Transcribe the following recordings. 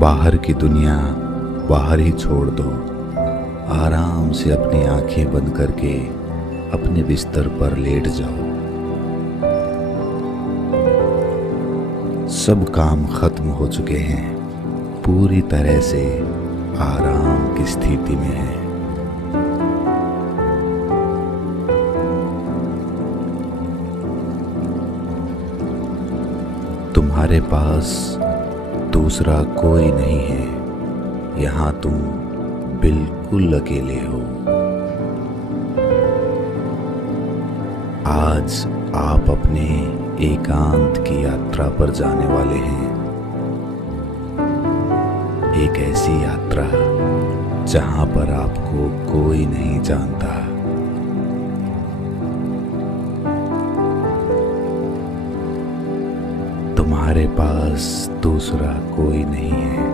बाहर की दुनिया बाहर ही छोड़ दो। आराम से अपनी आंखें बंद करके अपने बिस्तर पर लेट जाओ। सब काम खत्म हो चुके हैं, पूरी तरह से आराम की स्थिति में है। तुम्हारे पास दूसरा कोई नहीं है, यहाँ तुम बिल्कुल अकेले हो। आज आप अपने एकांत की यात्रा पर जाने वाले हैं। एक ऐसी यात्रा जहां पर आपको कोई नहीं जानता। तुम्हारे पास दूसरा कोई नहीं है।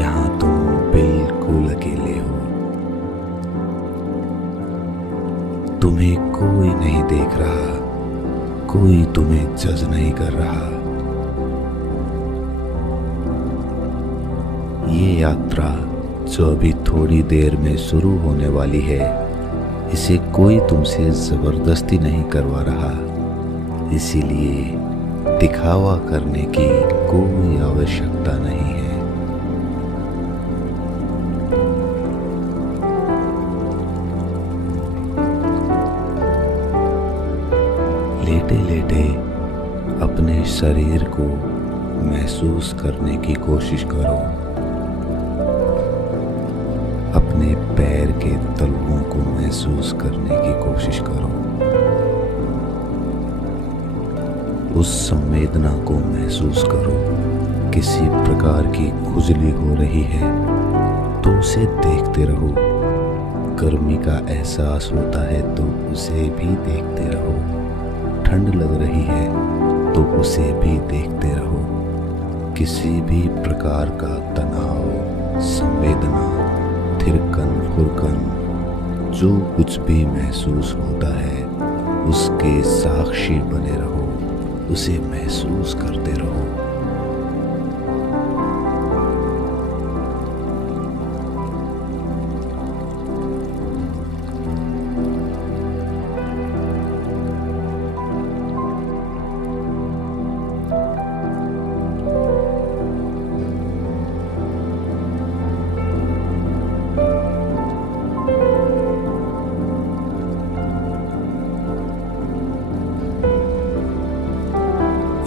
यहाँ तुम बिल्कुल अकेले हो। तुम्हें कोई नहीं देख रहा, कोई तुम्हें जज नहीं कर रहा। ये यात्रा जो अभी थोड़ी देर में शुरू होने वाली है, इसे कोई तुमसे जबरदस्ती नहीं करवा रहा, इसीलिए दिखावा करने की कोई आवश्यकता नहीं है। लेटे लेटे अपने शरीर को महसूस करने की कोशिश करो। अपने पैर के तलवों को महसूस करने की कोशिश करो। उस संवेदना को महसूस करो। किसी प्रकार की खुजली हो रही है तो उसे देखते रहो। गर्मी का एहसास होता है तो उसे भी देखते रहो। ठंड लग रही है तो उसे भी देखते रहो। किसी भी प्रकार का तनाव, संवेदना, थिरकन फुरकन, जो कुछ भी महसूस होता है उसके साक्षी बने रहो, उसे महसूस करते रहो।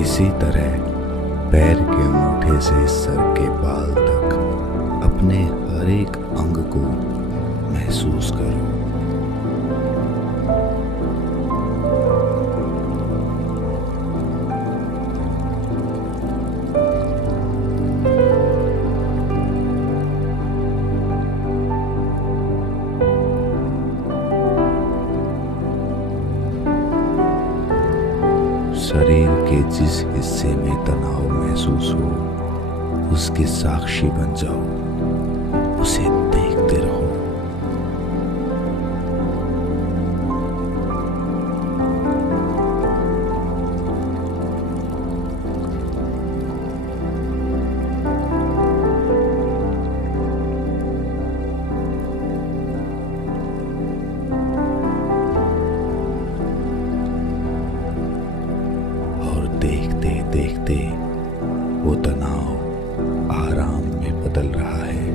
इसी तरह पैर के अंगूठे से सर के बाल तक अपने हर एक अंग को महसूस करो। शरीर के जिस हिस्से में तनाव महसूस हो उसके साक्षी बन जाओ, उसे देखते रहो। देखते देखते वो तनाव आराम में बदल रहा है।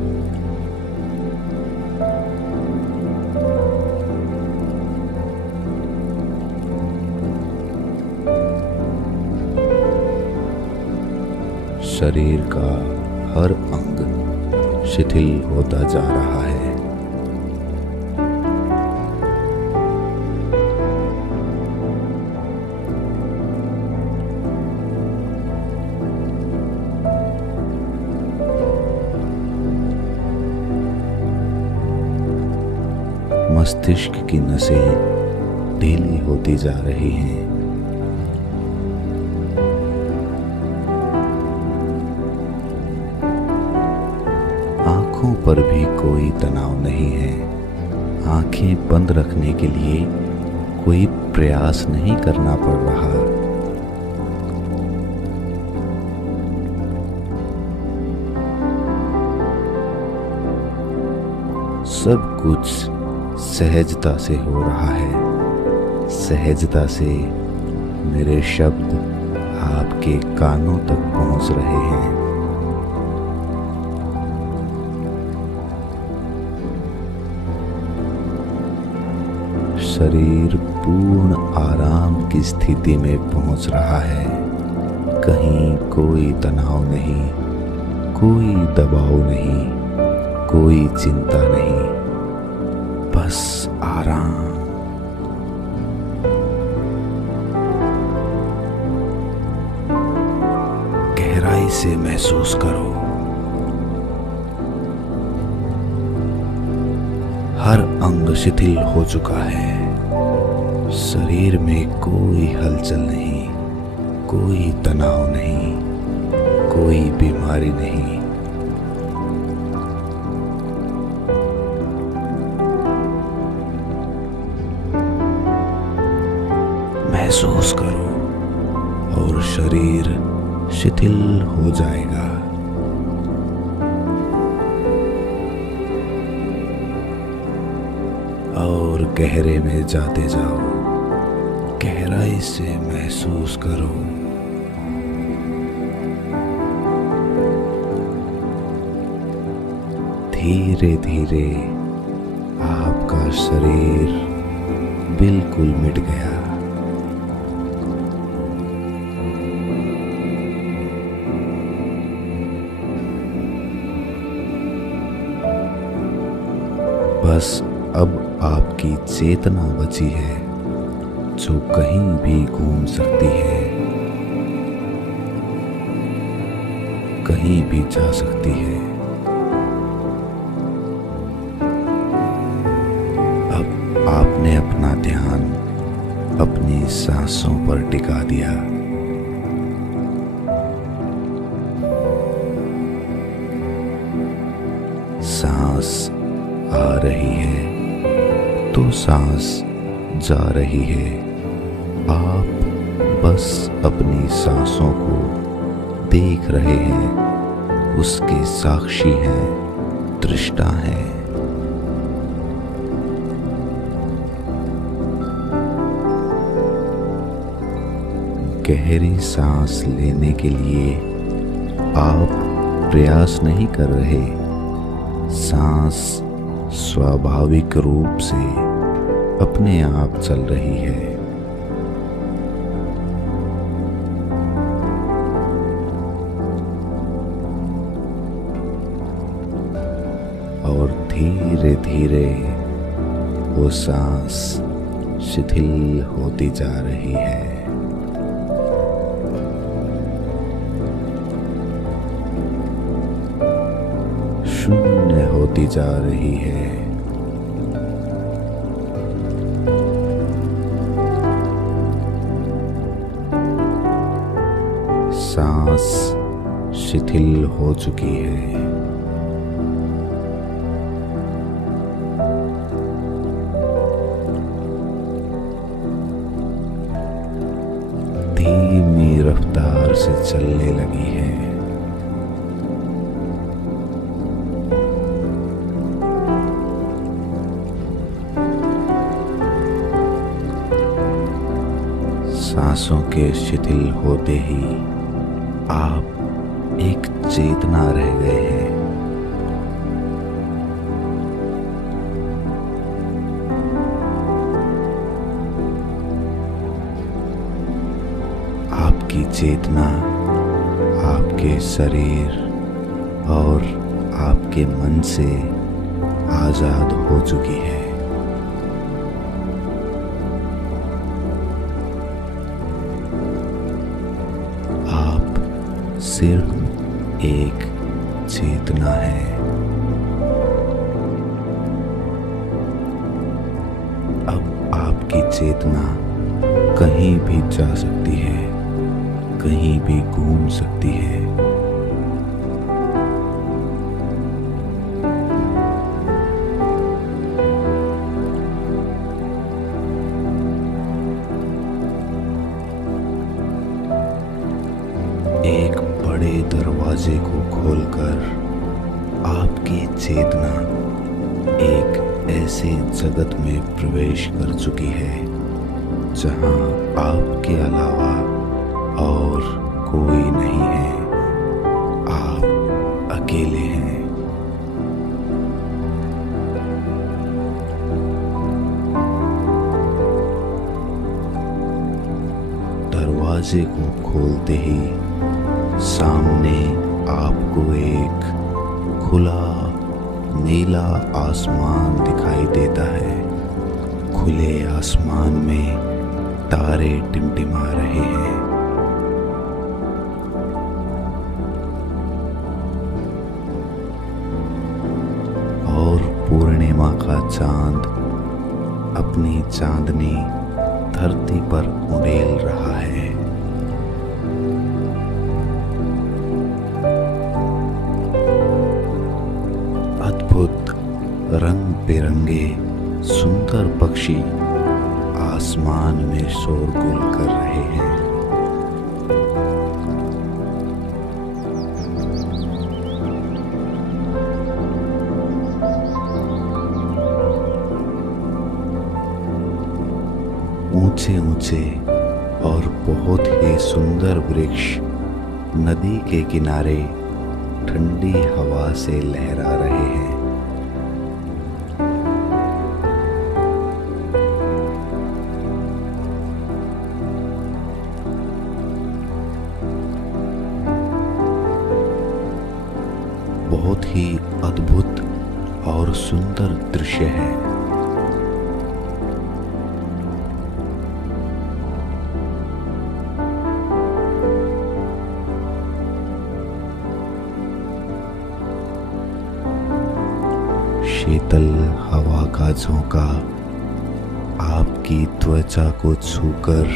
शरीर का हर अंग शिथिल होता जा रहा है। मस्तिष्क की नसें ढीली होती जा रही हैं। आंखों पर भी कोई तनाव नहीं है। आंखें बंद रखने के लिए कोई प्रयास नहीं करना पड़ रहा। सब कुछ सहजता से हो रहा है। सहजता से मेरे शब्द आपके कानों तक पहुंच रहे हैं। शरीर पूर्ण आराम की स्थिति में पहुंच रहा है। कहीं कोई तनाव नहीं, कोई दबाव नहीं, कोई चिंता नहीं, बस आराम। गहराई से महसूस करो। हर अंग शिथिल हो चुका है। शरीर में कोई हलचल नहीं, कोई तनाव नहीं, कोई बीमारी नहीं। महसूस करो और शरीर शिथिल हो जाएगा। और गहरे में जाते जाओ। गहराई से महसूस करो। धीरे धीरे आपका शरीर बिल्कुल मिट गया। बस अब आपकी चेतना बची है, जो कहीं भी घूम सकती है, कहीं भी जा सकती है। अब आपने अपना ध्यान अपनी सांसों पर टिका दिया। सांस आ रही है तो सांस जा रही है। आप बस अपनी सांसों को देख रहे हैं, उसके साक्षी हैं, दृष्टा हैं। गहरी सांस लेने के लिए आप प्रयास नहीं कर रहे। सांस स्वाभाविक रूप से अपने आप चल रही है। और धीरे धीरे वो सांस शिथिल होती जा रही है। शून्य होती जा रही है। सांस शिथिल हो चुकी है। धीमी रफ्तार से चलने लगी है। सांसों के शिथिल होते ही आप एक चेतना रह गए हैं। आपकी चेतना आपके शरीर और आपके मन से आजाद हो चुकी है। सिर्फ एक चेतना है। अब आपकी चेतना कहीं भी जा सकती है, कहीं भी घूम सकती है। एक बड़े दरवाजे को खोलकर आपकी चेतना एक ऐसे जगत में प्रवेश कर चुकी है जहां आपके अलावा और कोई नहीं है। आप अकेले हैं। दरवाजे को खोलते ही सामने आपको एक खुला नीला आसमान दिखाई देता है। खुले आसमान में तारे टिमटिमा रहे हैं। और पूर्णिमा का चांद अपनी चांदनी धरती पर उड़ेल रहा है। अद्भुत रंग बिरंगे सुंदर पक्षी आसमान में शोरगुल कर रहे हैं। ऊंचे ऊंचे और बहुत ही सुंदर वृक्ष नदी के किनारे ठंडी हवा से लहरा रहे हैं। बहुत ही अद्भुत और सुंदर दृश्य है। शीतल हवा का झोंका आपकी त्वचा को छूकर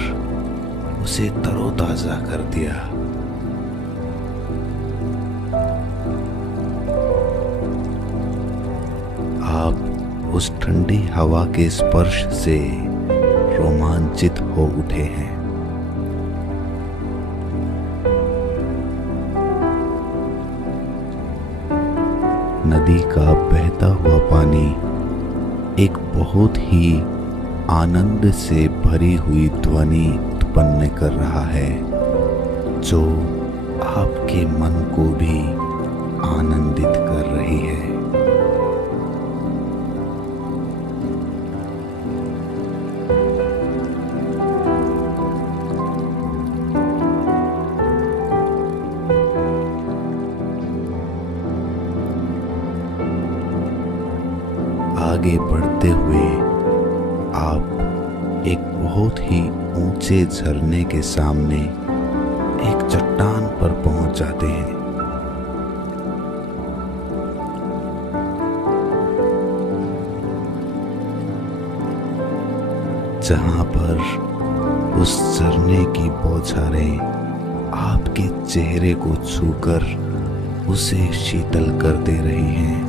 उसे तरोताजा कर दिया। आप उस ठंडी हवा के स्पर्श से रोमांचित हो उठे हैं। नदी का बहता हुआ पानी एक बहुत ही आनंद से भरी हुई ध्वनि उत्पन्न कर रहा है, जो आपके मन को भी आनंदित कर रही है। आगे बढ़ते हुए आप एक बहुत ही ऊंचे झरने के सामने एक चट्टान पर पहुंच जाते हैं। जहां पर उस झरने की बौछारें आपके चेहरे को छूकर उसे शीतल कर दे रही हैं।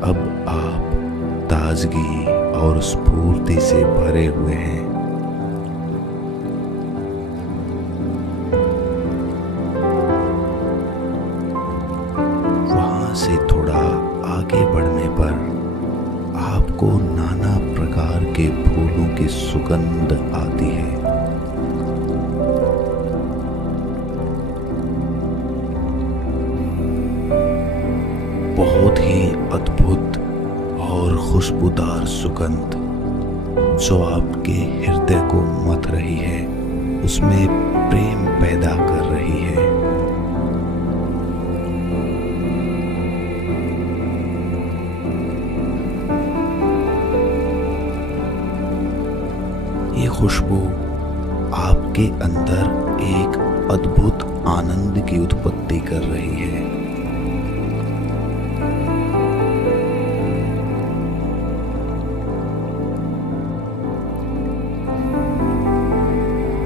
अब आप ताजगी और स्फूर्ति से भरे हुए हैं। वहां से थोड़ा आगे बढ़ने पर आपको नाना प्रकार के फूलों की सुगंध आती है। बहुत ही अद्भुत और खुशबूदार सुगंध जो आपके हृदय को मथ रही है, उसमें प्रेम पैदा कर रही है। ये खुशबू आपके अंदर एक अद्भुत आनंद की उत्पत्ति कर रही है।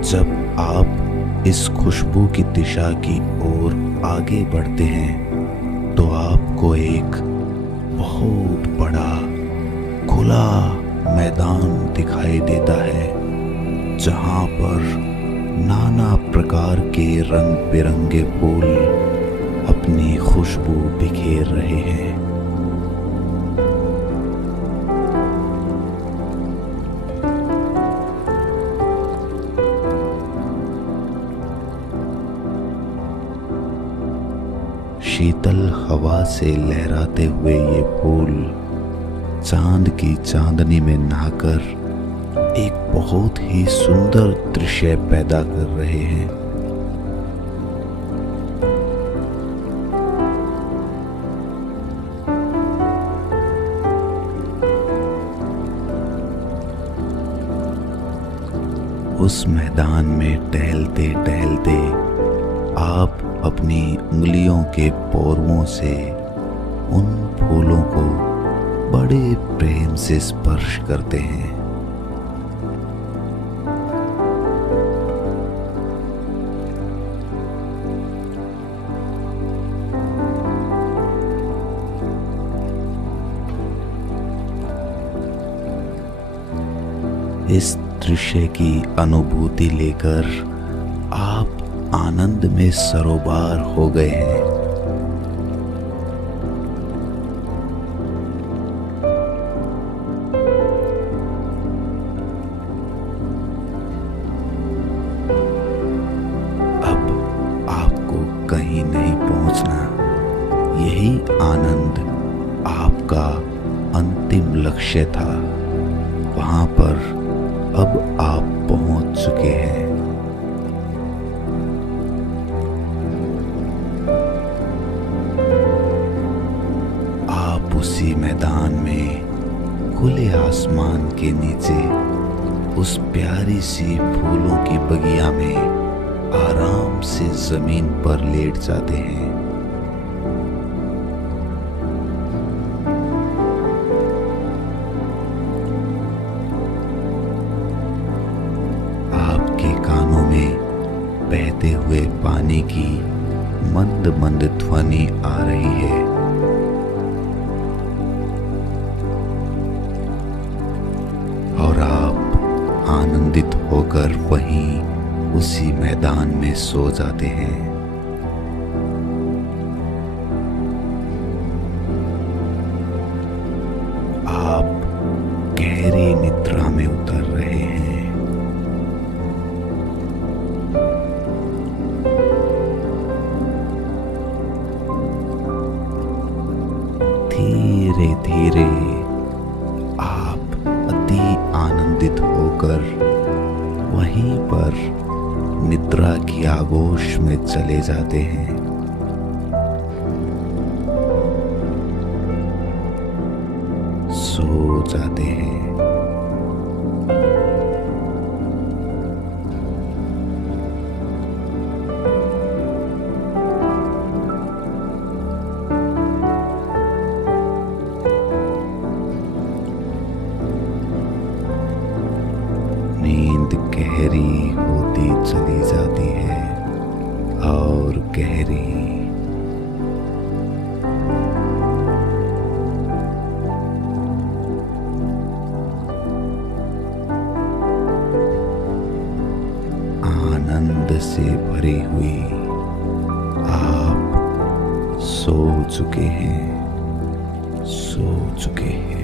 जब आप इस खुशबू की दिशा की ओर आगे बढ़ते हैं तो आपको एक बहुत बड़ा खुला मैदान दिखाई देता है, जहां पर नाना प्रकार के रंग बिरंगे फूल अपनी खुशबू बिखेर रहे हैं। शीतल हवा से लहराते हुए ये फूल चांद की चांदनी में नहाकर एक बहुत ही सुंदर दृश्य पैदा कर रहे हैं। उस मैदान में टहलते टहलते आप अपनी उंगलियों के पोरों से उन फूलों को बड़े प्रेम से स्पर्श करते हैं। इस दृश्य की अनुभूति लेकर आप आनंद में सरोबार हो गए हैं। अब आपको कहीं नहीं पहुंचना, यही आनंद आपका अंतिम लक्ष्य था। वहां पर अब आप पहुंच चुके हैं। आप उसी मैदान में खुले आसमान के नीचे उस प्यारी सी फूलों की बगिया में आराम से जमीन पर लेट जाते हैं। बहते हुए पानी की मंद मंद ध्वनि आ रही है। और आप आनंदित होकर वहीं उसी मैदान में सो जाते हैं। आप गहरी निद्रा में उतर रहे हैं। धीरे धीरे आप अति आनंदित होकर वहीं पर निद्रा की आगोश में चले जाते हैं। सो जाते हैं। नींद गहरी होती चली जाती है और गहरी। आनंद से भरी हुई आप सो चुके हैं, सो चुके हैं।